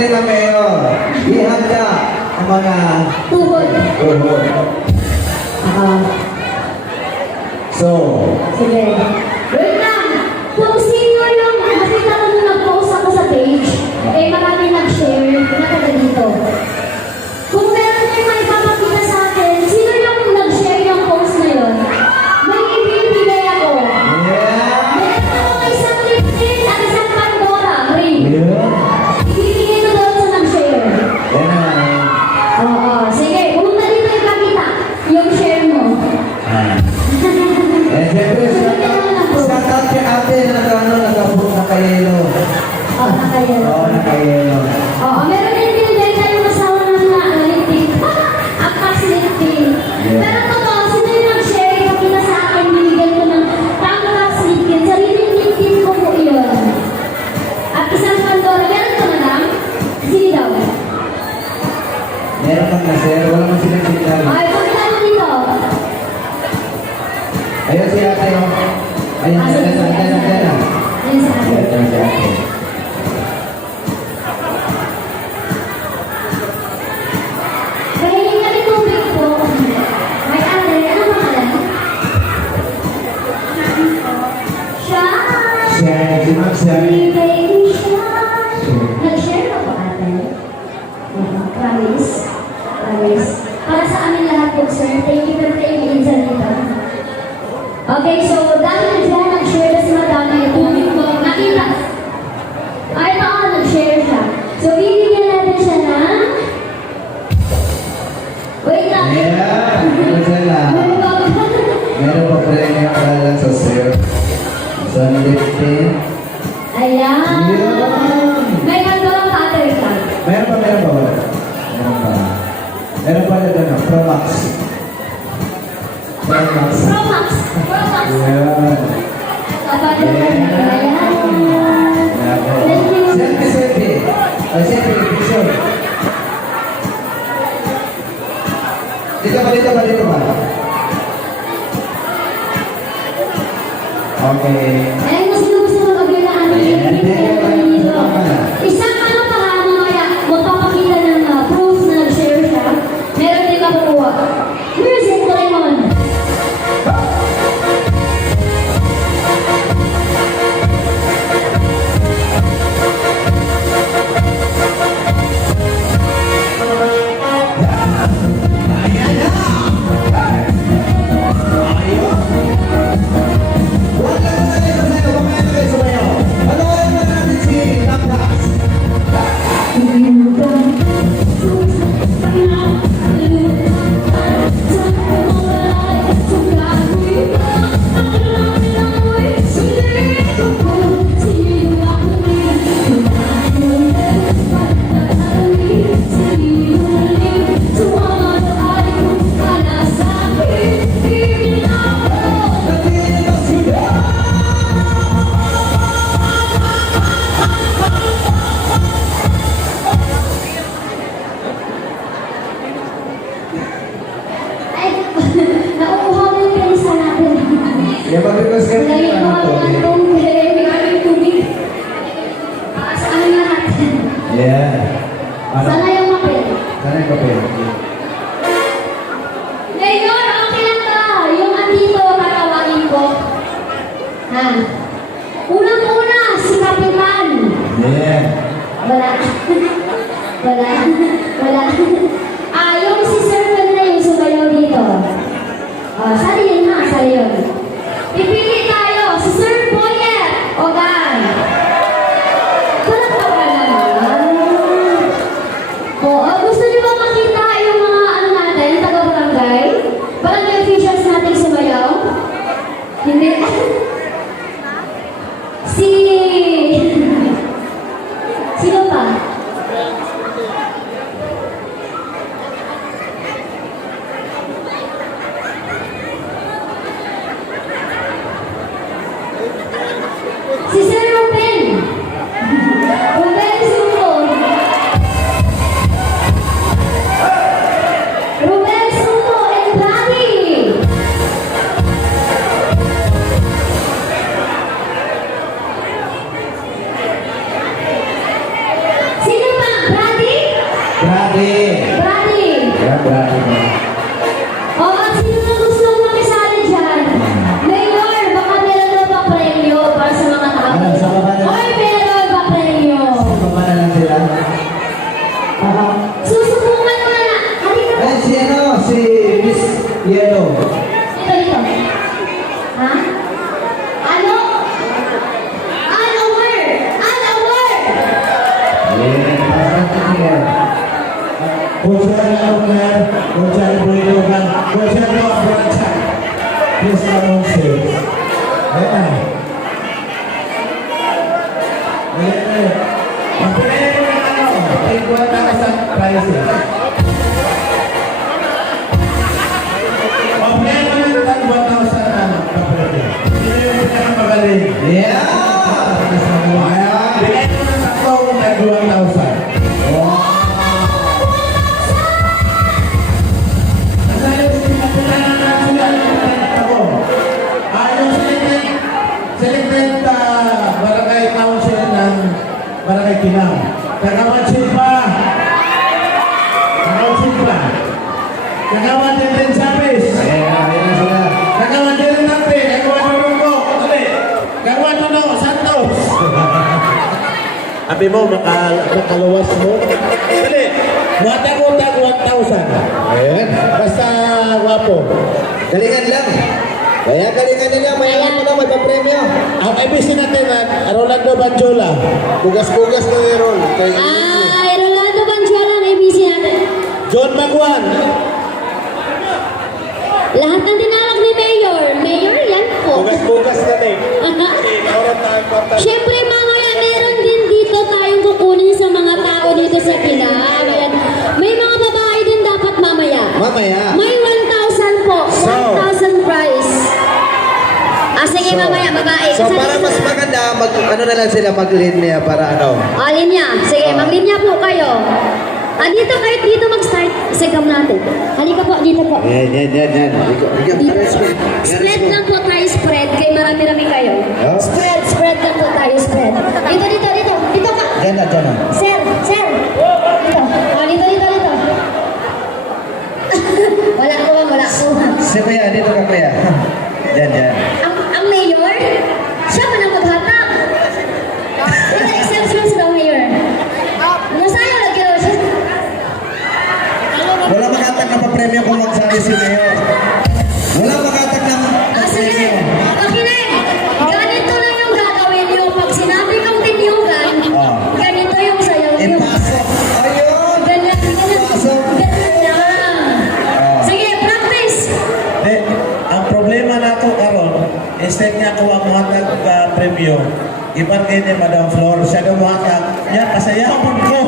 natin ang mayor. Ihanda ang mga Tuhod. tuhod. So, Sige. Wait lang. Kung sino yung nakita ko nung nag-post ako sa page, eh marami nag-share, nakita dito. Kung meron yung may papakita sa akin, sino yung nag-share yung post na yun? May ibibigay ako. yeah. Meron ako isang LinkedIn at isang Pandora. Ring. Yeah. Ibibigay ko doon sa nag-share. Yan na. Oo. Sige, pumunta dito yung kakita. Yung share mo. Eh, siyempre, shout out kay ate na nakayelo. Oh, nakayelo. Oo, nakayelo. Oo, meron din din tayong asawa ng LinkedIn. Ang tax LinkedIn. Yeah. Pero totoo, sino yung nag-share? Ipakita sa akin, binigyan ko ng tax LinkedIn. Sariling LinkedIn ko po yun. At isang Pandora. Meron ko na lang? Sige daw. Meron kang na-share, wala man silang signal. Ay, pakita mo dito. Ayun si ate, oh. Ayun, Sige, ayun, ayun, ayun, ayun. Ayun sa akin. Ayun si ate. Pahingin kami tubig po. May ate, ano pangalan? Siya! Share, si Max, share. Baby siya! Nag-share ka po ate? Promise? Promise? Para sa amin lahat po, sir. Thank you for playing Insan dito. Okay, so dahil na dyan, nag-share na si Madama yung tubig ko. Nakita. Ay, ito ako, nag-share siya. So, bibigyan natin siya ng... Wait lang. Yeah, meron sila. Meron pa premium kalan sa sir. Sa lifting. Ayan. Yeah. May kandang cutter ka. Meron pa, meron pa. Meron pa. Meron pa na doon, Pro Max. Pro Max. Pro Max. Pro Max. Yeah. Kapag naman. Ayan. Thank you. Selfie, selfie. Ay, selfie, picture. Dito ba, dito ba, dito ba? Okay. Ayun, kung sino gusto mag-abir na ano, isang ano pa nga, mamaya, magpapakita ng proof na nag-share siya. Meron din makukuha. Music, Doraemon. Ay, nauuhaw na yung penisa natin. Yeah, mag-request ka Wala yung mga ng tubig. Sa ano na natin. Yeah. Ano? Sana yung mapit. Sana yung papel. Mayor, okay lang ka. Yung andito, tatawagin ko. Ha? Unang-una, si Kapitan. Yeah. Wala. Wala. Wala. Yung si Sir na yung sumayaw dito. Sali yun ha, sali yun. Pipili tayo, si Sir Boyer. Ogan. Palakpakan naman. Gusto niyo ba makita yung mga ano natin, taga-barangay? Barangay officials natin sumayaw? Hindi. Sino pa? Kung siya ay buhay lugan, kung siya ay mga brancha. Please naman siya. Ayan. Ayan. Magpinayin mo ng ano, igual na ka sa prices. Magpinayin mo ng 1,000 ano, kapatid. Sino yung pinakamagaling? Yeah! Bigay mo ng tatlong tag 1,000. Selected barangay council ng barangay Kinang. Kagamatsin pa. Kagamatsin pa. Kagamatsin din Sabis. Ayan na sila. Kagamatsin din natin. Kagamatsin Rungko. Kagamatsin no, Santos. Abi mo, makaluwas mo. Dali. Muhatag mo tag 1,000. Ayan. Basta wapo. Galingan lang. Kaya galingan niya, mayaman mo lang, may papremyo. Ang ABC natin na Rolando Banjola. Bugas-bugas na yung roll. Ay, Rolando Banchola ang ABC natin. John Magwan. Lahat ng tinawag ni Mayor. Mayor, yan po. Bugas-bugas natin. Siyempre, mamaya meron din dito tayong kukunin sa mga tao dito sa Kilang. Ayan. May mga babae din dapat mamaya. Mamaya. May 1,000 po. 1,000 prize. Sige, mamaya, babae. So para mas maganda, ano na lang sila mag-lead niya para ano. Linya. Sige, mag-linya po kayo. Dito kahit dito mag-start. Sigam natin. Halika po, dito po. Yan. Dito. Spread lang po tayo, spread. Kaya marami-rami kayo. Oh. Spread lang po tayo, spread. Dito. Dito ka. Diyan na. Sir. Dito. Dito. Wala ko. Si Kuya, dito ka Kuya. Diyan. Ang mayor? Siya man ang maghatak. Wala exceptions daw, mayor. Nasayo lagi raw siya. Wala makatag na papremyo kung magsali si Mayor. Wala makatag na Sige. papremyo. Makinig. Ganito lang yung gagawin nyo. Pag sinabi kong tinyugan, ganito yung sayaw nyo. Ipasok. Ayun. Ganyan. Ipasok. Ganyan lang. Sige, practice. Ang problema na ito karon, instead niya kuha mga tag-premyo, ibargay ni Madam Flor, siya daw mga tag, yan, pasayawan ko.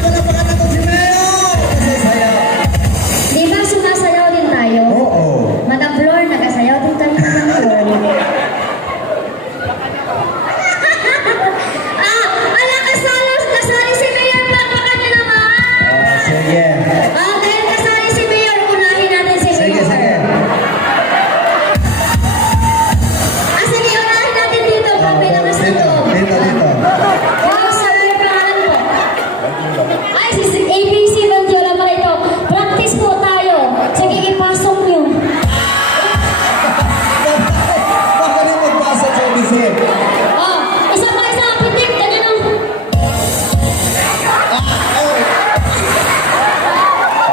Wala makatag ko si Mayor. Kasi sayaw. Di ba sumasayaw din tayo? Oo. Madam Flor, nagasayaw din tayo Madam Flor. Ala, kasali si Mayor, pakpakan niyo naman. Sige. Dahil kasali si Mayor, unahin natin si Mayor. Sige. Sige, unahin natin dito. Pag may lakas Dito. nito. Wow, sir, pangalan po. Ay, si ABC Banjola pala ito. Practice po tayo. Sige, ipasok niyo. Baka rin magpasok sa bisip. Isa pa, pitik. Ganyan ang...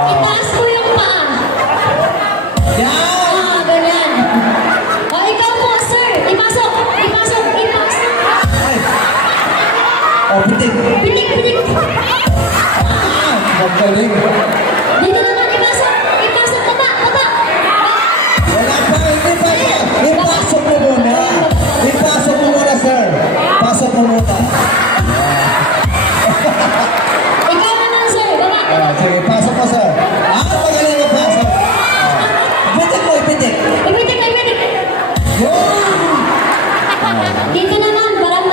Itaas mo yung paa. Ganyan. Ikaw po, sir. Ipasok. Pitik. Pitik. Magaling. Dito naman, ipasok. Baba. Wala pa, hindi pa. Ipasok mo muna. Ipasok mo muna, sir. Pasok mo muna. Ikaw naman, sir. Baba. Sige, pasok mo, sir. Magaling ang pasok. Pitik mo, pitik. Ipitik. Dito naman, parang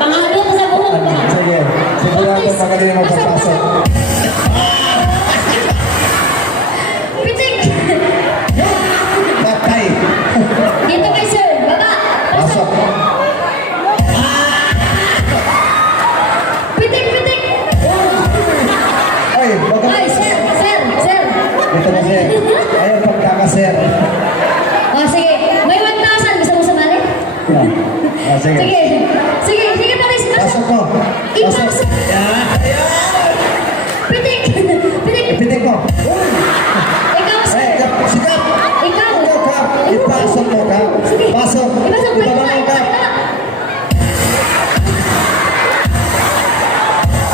pangalo ko sa buhok. Sige. Sigurado magaling ang pagpasok. Pitik. Patay. Dito kay sir. Baba. Pasok. Pitik. Ay, baga. Ay, sir. Dito na, sir. Ayaw pagkaka-sir. Sige. May 1,000. Gusto mo sumali? Sige. Sige, Paris. Pasok mo. Ipasok. Pitik. Pitik mo. Ikaw, sir. Sikat. Ikaw. Kap. Ipasok mo, Kap. Pasok. Ipasok. Ibaba mo, Kap.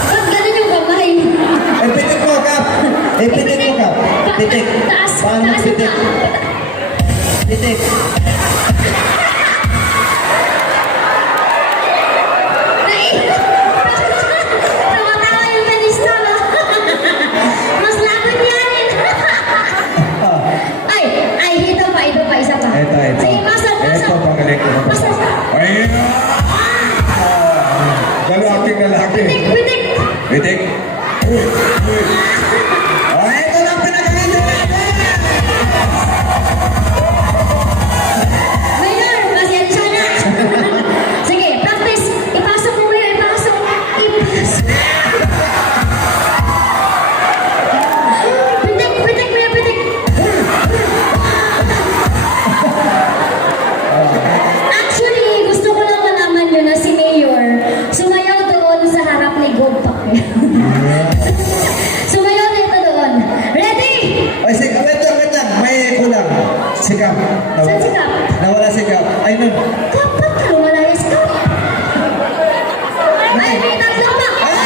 Ba't ganun yung kamay? Pitik mo, Kap. lalaki. Pitik! Pitik. Oh, ito lang pinag-video natin. Mayor, pasensya na. Sige, practice. Ipasok mo, Mayor. Ipasok. Pitik, Mayor, pitik. Actually, gusto ko lang malaman yun na si Mayor sumayaw doon sa harap ni Gompak. Sumayaw dito doon. Ready? Ay, sige, wait lang. May kulang. Sikap. Saan sikap? Nawala sikap. Ay, no. Kapat ka, lumalayas ka. Ay, may tatlo pa. Ay,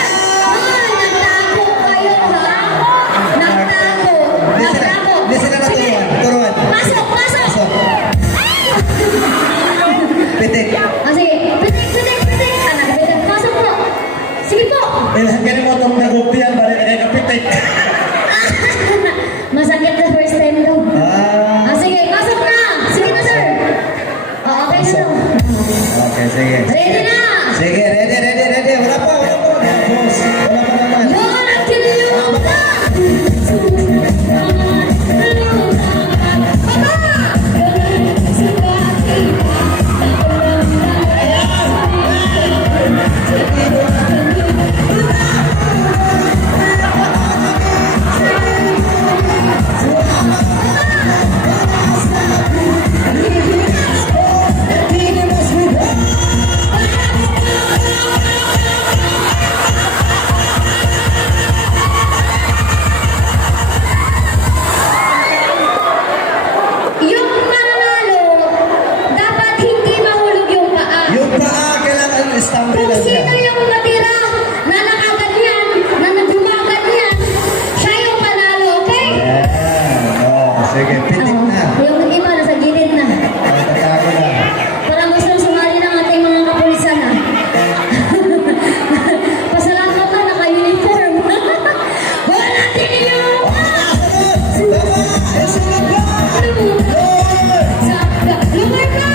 nagtago kayo, ha? Nagtago. Hindi sila Sige. naturuan. Pasok. Pasok. Pitik. Ah, sige. Pitik. Anak, pitik. Pasok po. Sige po. Ganun mo itong nagugtiyan, balik na kayo kapitik. Masakit na first time daw. Ah. Ah, sige. Pasok na. Sige na, sir. Ah, okay na daw. Okay, sige. Ready na. Sige, ready. Wala pa. Boss, wala pa naman. Yun ang kiniyuta. Yung mananalo, dapat hindi mahulog yung paa. Yung paa, kailangan stamp Kung lang sino siya. yung natira na nakaganyan, na nagbumaganyan, siya yung panalo, okay? Sige, pitik na. Yung iba nasa gilid na. Tatago na. Parang gusto sumali ng ating mga kapulisan na. Pasalamat na naka-uniform. Wala din yung lumar ka!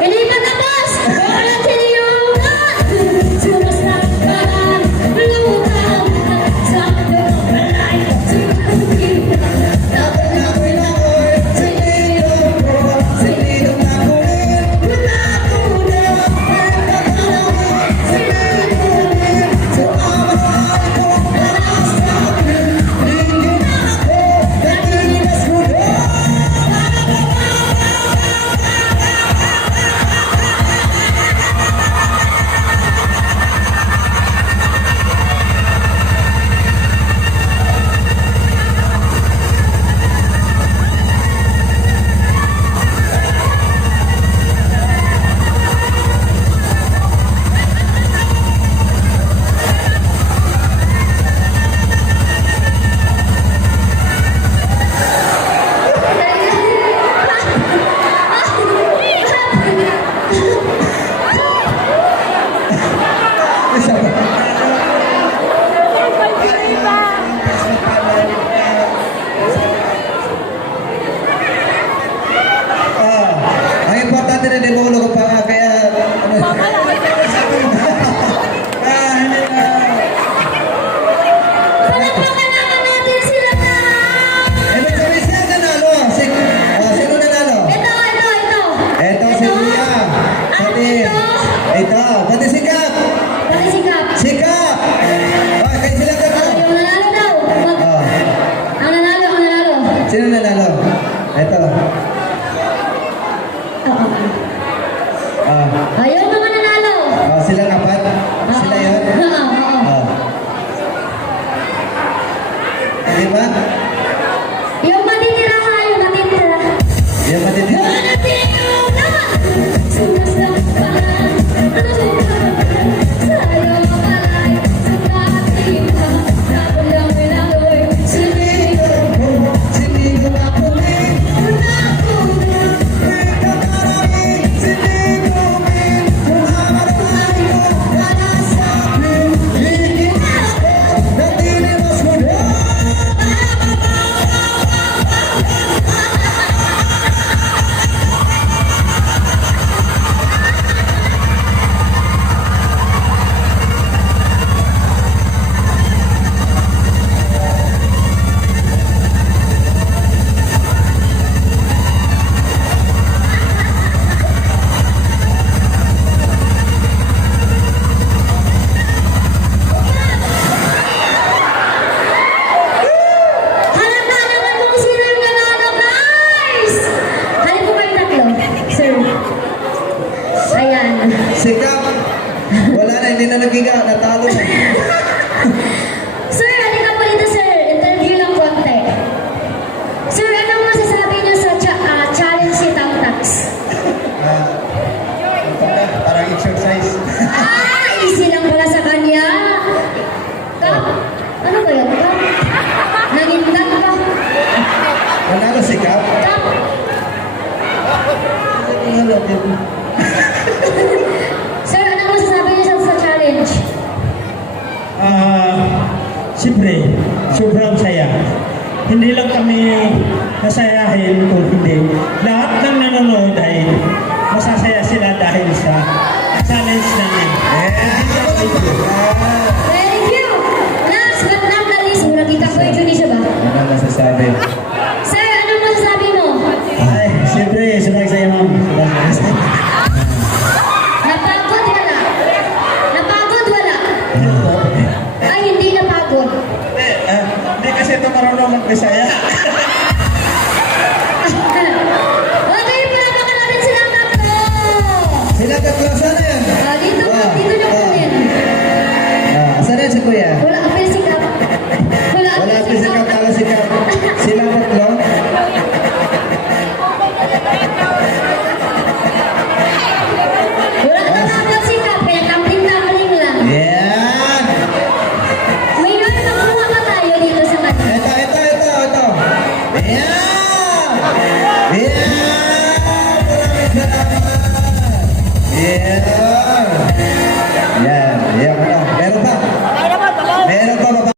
Hindi pa tapos! Wala din yung sumasaktan, lutang sa balay, Ang importante na din mahulog ang paa, kaya ano. Hindi na. palakpakan naman natin sila na! Ibig sabihin siya nanalo. Sino nanalo? Eto si Kuya. Ito. Pati sikap. Pati sikap. Sikap. Kayo sila tatlo. Yung nanalo daw. Oh. Ang nanalo. Sino nanalo? Ito. Oo. Ayaw mga nanalo. Silang apat? Sila yun? Oo. Di ba? Yung matitira ha, yung matitira. Yung matitira. Yung matitira na! Sumasama pa. Sa'yo mapalay. Sumati pa. Nakulang milangoy. Sinigo. Sinigo na pumin. Unakunan. Ikakarami. Sinigo min. Kumamarami mo. Wala sa akin. Ikinis ko. Natinimas mo na. Halata naman kung sino yung nanalo, guys! Halip po kayo tatlo, sir. Ayan. Sikap. Wala na, hindi na nagiga. Natalo na. Sir, halika po dito, sir. Interview lang konti. Sir, anong masasabi niyo sa challenge si Tamtax? Parang exercise. Easy lang pala sa kanya. Kap? Ano ba yun, Kap? Nangindag ka? Manalo sikap. Kap? Sir, anong masasabi niyo sa challenge? Siyempre, sobrang saya. Hindi lang kami nasayahin kung hindi. Lahat ng nanonood ay masasaya sila dahil sa challenge namin. Thank you! Last but not the least, muna kita ko yung siya ba? Ano masasabi? Sir, anong masasabi mo? Ay, siyempre, sumagsaya ma'am. Napagod wala? Napagod wala? Ay, hindi napagod. Hindi kasi ito marunong mag-Bisaya. Okay, palamakan natin silang tatlo. Sila tatlo, sana yan? Dito na kunin. Saan yan si Kuya? Wala ka pala sikap. Wala si sikap, talo sikap. Sila tatlo? Wala ka tapos sikap, kaya tumbling lang. Yan! May nakuha pa tayo dito sa kanya. Ito. Yan! Yan! Maraming salamat! Yan!